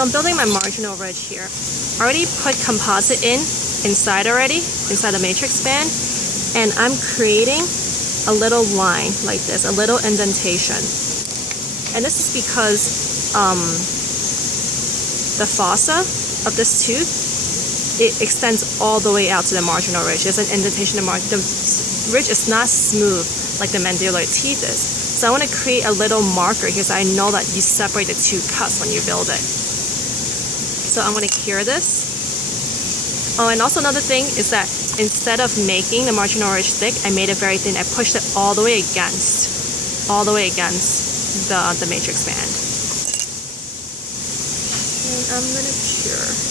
So I'm building my marginal ridge here. I already put composite inside the matrix band, and I'm creating a little line like this, a little indentation. And this is because the fossa of this tooth, it extends all the way out to the marginal ridge. There's an indentation. The ridge is not smooth like the mandibular teeth is. So I want to create a little marker here so I know that you separate the two cusps when you build it. So I'm going to cure this. Oh, and also another thing is that instead of making the marginal ridge thick, I made it very thin. I pushed it all the way against the matrix band. And I'm going to cure.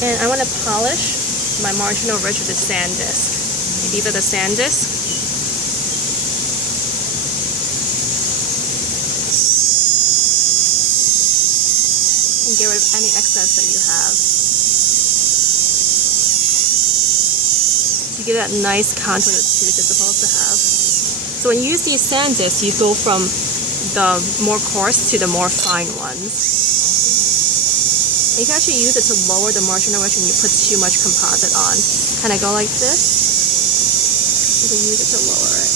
And I want to polish my marginal ridge with a sand disc. These are the sand discs. And get rid of any excess that you have. You get that nice contour the tooth is supposed to have. So when you use these sand discs, you go from the more coarse to the more fine ones. You can actually use it to lower the marginal ridge when you put too much composite on. Kind of go like this. You can use it to lower it.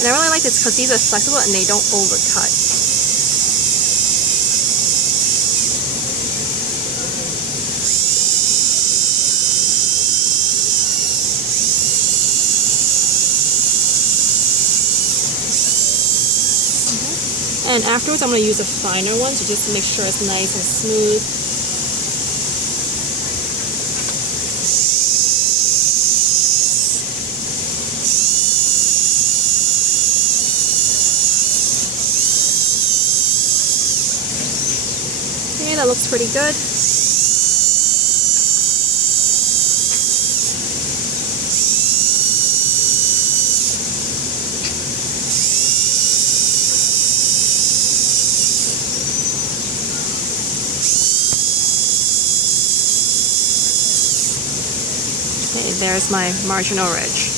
And I really like this because these are flexible and they don't overcut. And afterwards, I'm going to use a finer one to just make sure it's nice and smooth. Okay, that looks pretty good. Okay, there's my marginal ridge.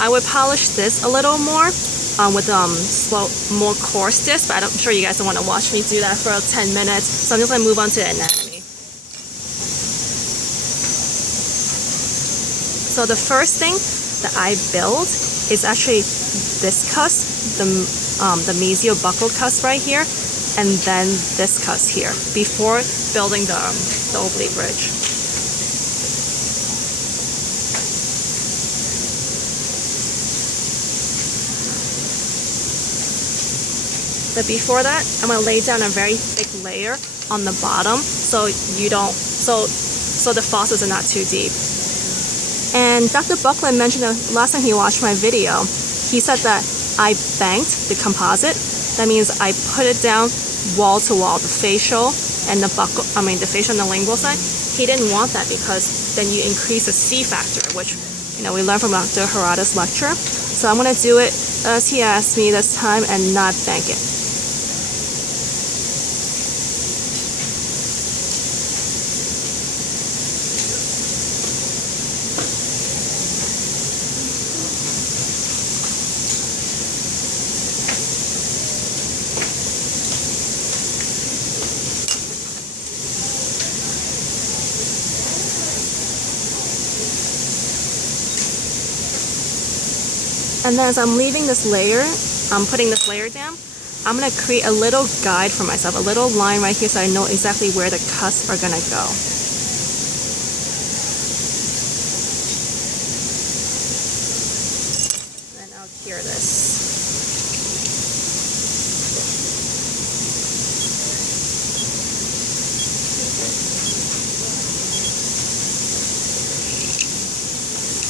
I would polish this a little more with more coarse disc, but I'm sure you guys don't want to watch me do that for 10 minutes, so I'm just going to move on to anatomy. So the first thing that I build is actually this cusp, the mesial buccal cusp right here, and then this cusp here, before building the oblique ridge. But before that, I'm going to lay down a very thick layer on the bottom so the fossas are not too deep. And Dr. Buccal mentioned the last time he watched my video, he said that I banked the composite. That means I put it down wall to wall, the facial and the the facial and the lingual side. He didn't want that because then you increase the C factor, which we learned from Dr. Harada's lecture. So I'm going to do it as he asked me this time and not bank it. And then as I'm leaving this layer, I'm putting this layer down, I'm going to create a little guide for myself, a little line right here so I know exactly where the cusps are going to go. And I'll cure this.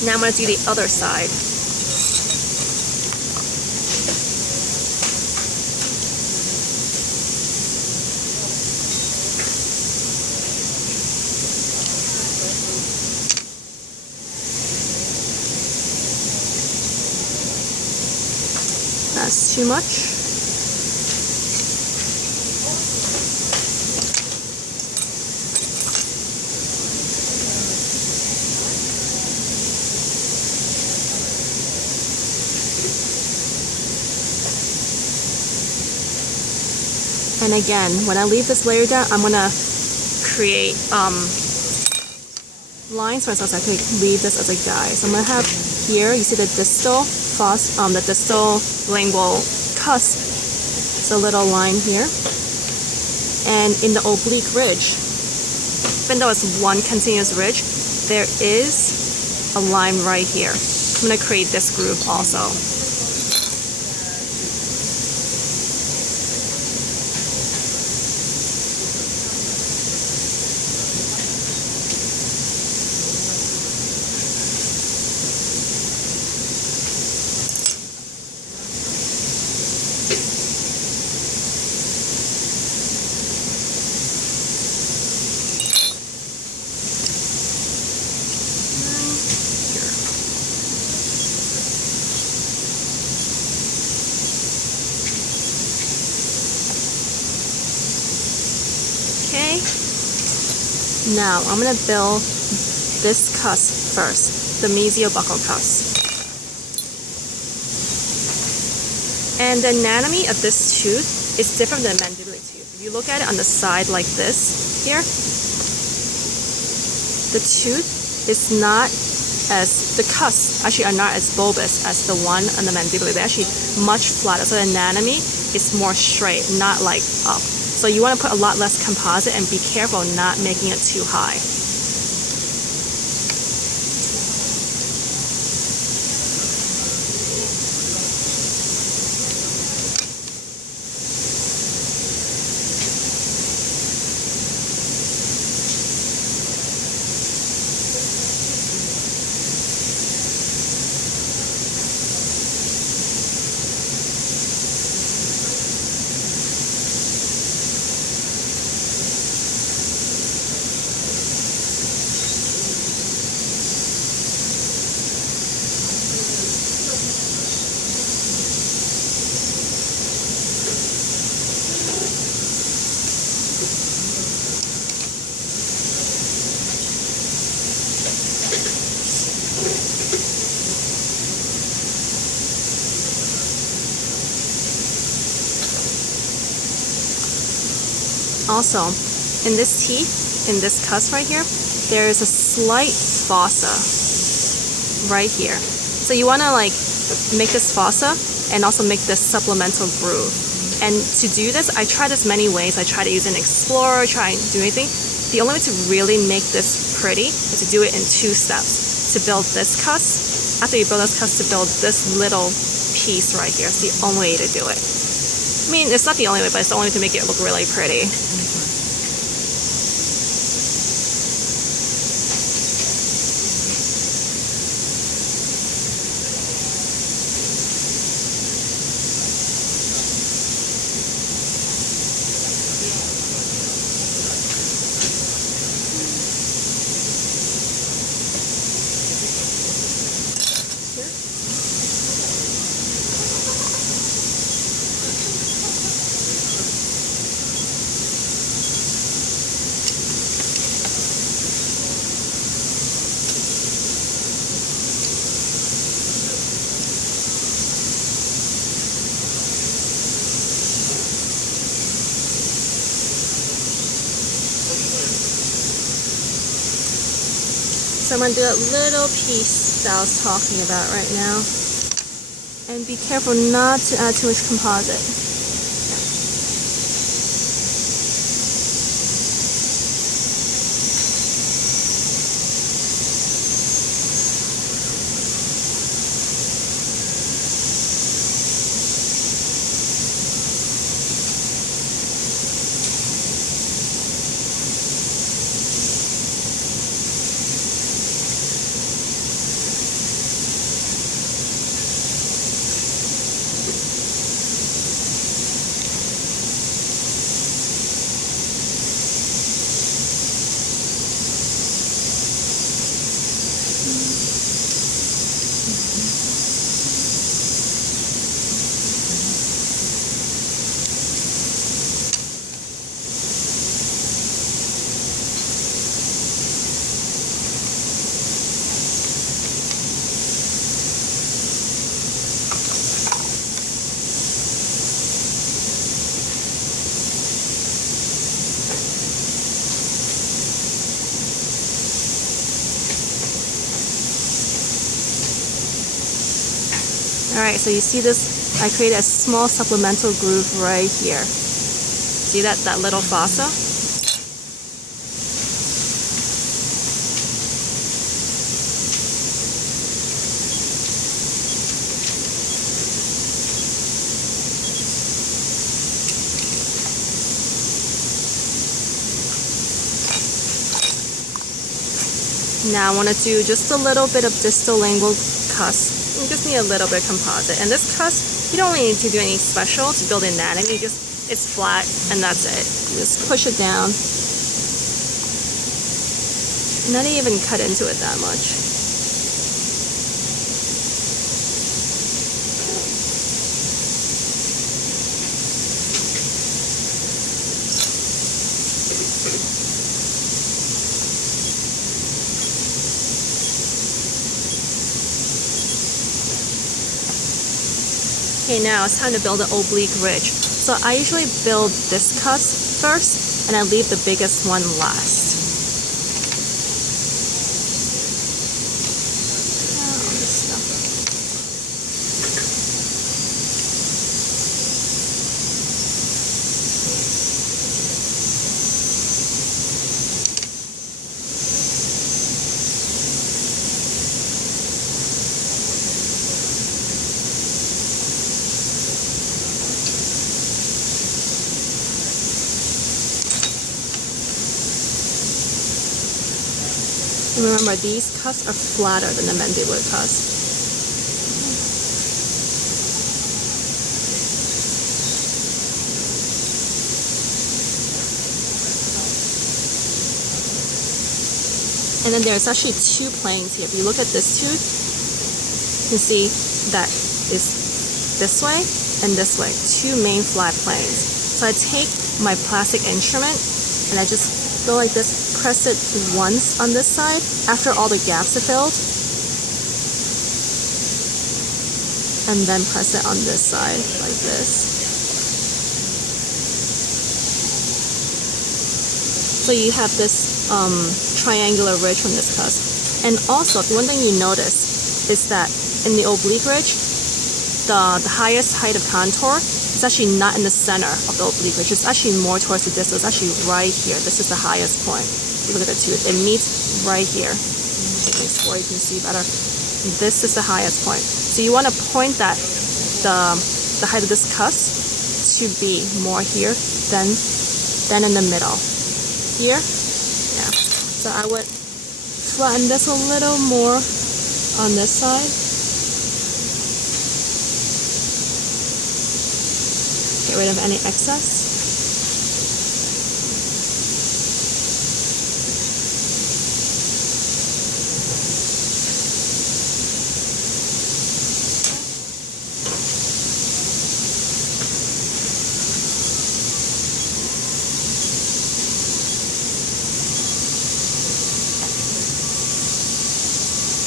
Now I'm going to do the other side. That's too much. And again, when I leave this layer down, I'm gonna create lines for myself. So I could leave this as a guide. So I'm gonna have here, you see the distal the distal lingual cusp. It's a little line here. And in the oblique ridge, even though it's one continuous ridge, there is a line right here. I'm gonna create this groove also. Okay, now I'm going to build this cusp first, the mesial buccal cusp. And the anatomy of this tooth is different than the mandibular tooth. If you look at it on the side like this here, the tooth is not as, the cusps actually are not as bulbous as the one on the mandibular. They're actually much flatter, so the anatomy is more straight, not like up. So you want to put a lot less composite and be careful not making it too high. Also, in this teeth, in this cusp right here, there is a slight fossa right here. So you want to like make this fossa and also make this supplemental groove. And to do this, I tried this many ways. I tried to use an explorer, try and do anything. The only way to really make this pretty is to do it in 2 steps. To build this cusp, after you build this cusp, to build this little piece right here. It's the only way to do it. I mean, it's not the only way, but it's the only way to make it look really pretty. So I'm going to do that little piece that I was talking about right now. And be careful not to add too much composite. Alright, so you see this, I created a small supplemental groove right here. See that little fossa? Now I want to do just a little bit of distal lingual cusp. You just need a little bit of composite. And this cusp, you don't really need to do anything special to build anatomy. It's flat and that's it. Just push it down. Not even cut into it that much. Okay, now it's time to build an oblique ridge. So I usually build this cusp first, and I leave the biggest one last. Remember, these cusps are flatter than the mandibular cusp. And then there's actually two planes here. If you look at this tooth, you can see that is this way and this way. Two main flat planes. So I take my plastic instrument and I just go like this. Press it once on this side after all the gaps are filled, and then press it on this side like this. So you have this triangular ridge from this cusp. And also, one thing you notice is that in the oblique ridge, the highest height of contour is actually not in the center of the oblique ridge. It's actually more towards the distal. It's actually right here. This is the highest point. If you look at the tooth, it meets right here. So you can see better. This is the highest point. So you want to point that the height of this cusp to be more here than in the middle. Here, yeah. So I would flatten this a little more on this side. Get rid of any excess.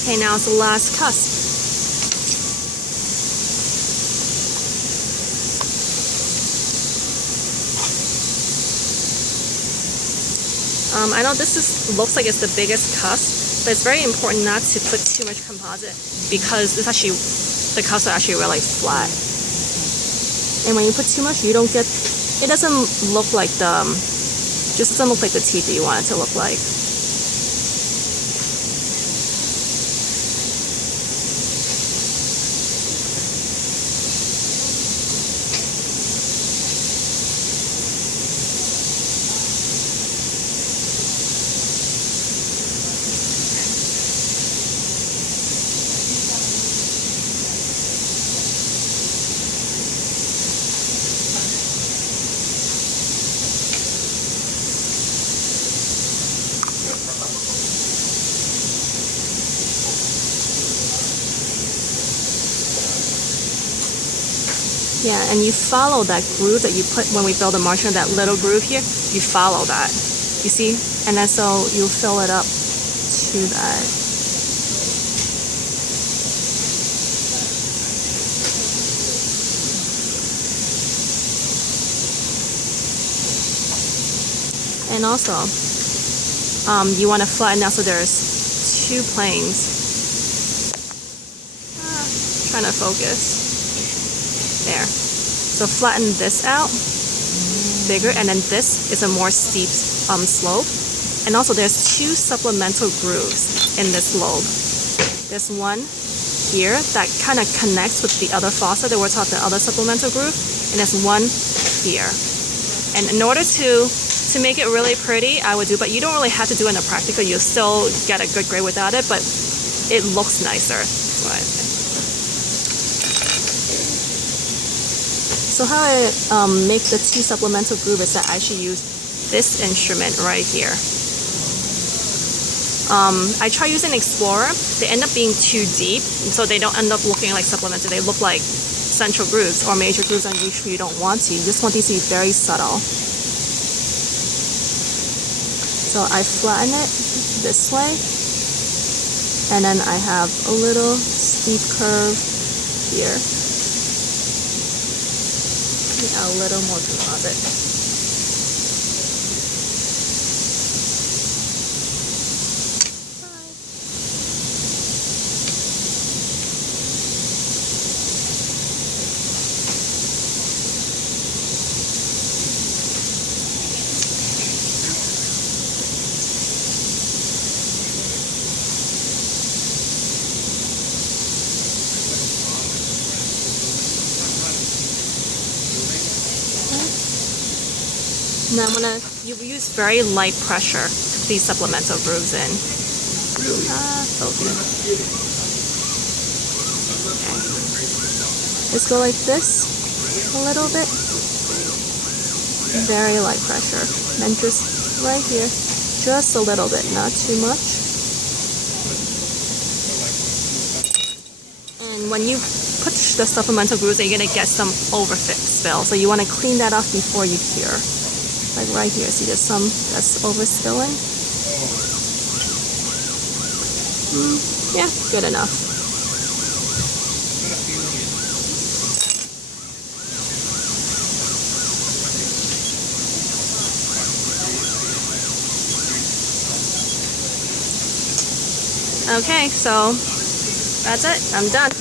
Okay, now it's the last cusp. I know this looks like it's the biggest cusp, but it's very important not to put too much composite because it's actually, the cusps are actually really flat. And when you put too much, you don't get, it doesn't look like just doesn't look like the teeth that you want it to look like. Yeah, and you follow that groove that you put when we build a marginal, that little groove here, you follow that. You see? And then so you fill it up to that. And also, you want to flatten out so there's two planes. Trying to focus. There. So flatten this out, bigger, and then this is a more steep slope. And also there's two supplemental grooves in this lobe. There's one here that kind of connects with the other fossa that we're talking, the other supplemental groove, and there's one here. And in order to make it really pretty, I would do, but you don't really have to do it in a practical, you'll still get a good grade without it, but it looks nicer. That's what I think. So how I make the two supplemental groove is that I should use this instrument right here. I try using Explorer. They end up being too deep, so they don't end up looking like supplemental. They look like central grooves or major grooves, and usually you don't want to. You just want these to be very subtle. So I flatten it this way, and then I have a little steep curve here. A little more composite. Now you use very light pressure these supplemental grooves in. Okay. Just go like this a little bit. Very light pressure. And just right here, just a little bit, not too much. And when you push the supplemental grooves, you're gonna get some overspill. So you want to clean that off before you cure. Like right here, see there's some that's overspilling. Yeah, good enough. Okay, so that's it. I'm done.